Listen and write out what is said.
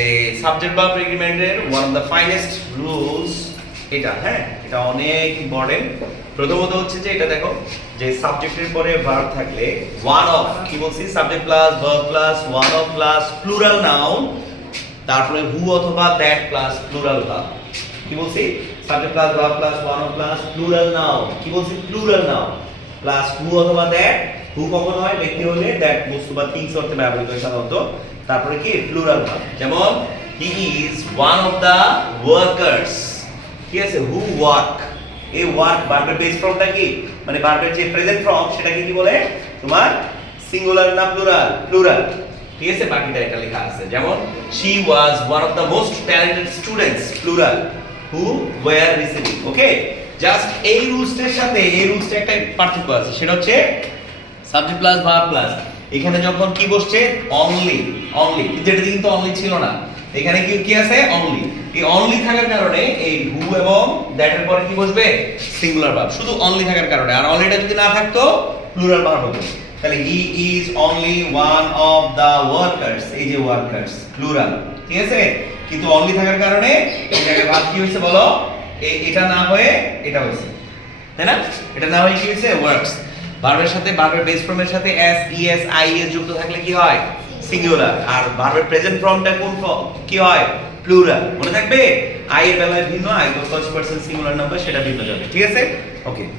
এই subject verb এগ্রিমেন্টের one of the finest rules এটা, হ্যাঁ, এটা অনেক ইম্পর্টেন্ট। প্রথমত হচ্ছে যে এটা দেখো যে সাবজেক্টের পরে ভার্ব থাকলে ওয়ান অফ, কি বলছি, subject plus verb plus one of plus plural noun, তারপরে হু অথবা দ্যাট প্লাস প্লুরাল ভার্ব। কি বলছি? Subject plus verb plus one of plus plural noun. কি বলছি? প্লুরাল নাউন প্লাস হু অথবা দ্যাট। হু কখন হয়? ব্যক্তি হলে, দ্যাট বস্তু বা থিংস অর্থে ব্যবহৃত হয় সাধারণত। তারপরে কি? Plural verb. যেমন he is one of the workers. ঠিক আছে? হু ওয়ার্ক, এই ওয়ার্ক ভার্বের বেস ফর্মটা কি, মানে ভার্বের যে প্রেজেন্ট ফর্ম সেটাকে কি বলে তোমার? সিঙ্গুলার না প্লুরাল? প্লুরাল। ঠিক আছে? বাকিটা এটা লেখা আছে। যেমন she was one of the most talented students, plural, who were receiving. Okay, just এই রুলসটার সাথে এই রুলসটা একটা পার্থক্য আছে, সেটা হচ্ছে সাবজেক্ট প্লাস ভার্ব প্লাস এখানে যখন কি বসছে? অনলি। অনলি, কিন্তু এটা কিন্তু অনলি ছিল না, এখানে কি কি আছে? অনলি। এই অনলি থাকার কারণে এই হু এবং দ্যাট এর পরে কি বসবে? সিঙ্গুলার ভার্ব, শুধু অনলি থাকার কারণে। আর অনলিটা যদি না থাকতো প্লুরাল ভার্ব হতো। তাহলে he is only one of the workers, এই যে ওয়ার্কার্স প্লুরাল। ঠিক আছে? কিন্তু অনলি থাকার কারণে এই জায়গায় ভার্ব কি হয়েছে বলো? এটা না হয়ে এটা হয়েছে, তাই না? এটা না হয়ে কি হয়েছে? ওয়ার্কস। ভার্বের সাথে, ভার্বের বেস ফর্মের সাথে এস ইএস আইএস যুক্ত থাকলে কি হয়? সিঙ্গুলার। আর ভার্বের প্রেজেন্ট ফর্মটা কোন কি হয়? প্লুরাল। মনে থাকবে? আই এর বেলায় ভিন্ন, I first person singular number, সেটা ভিন্ন যাবে। ঠিক আছে? ওকে।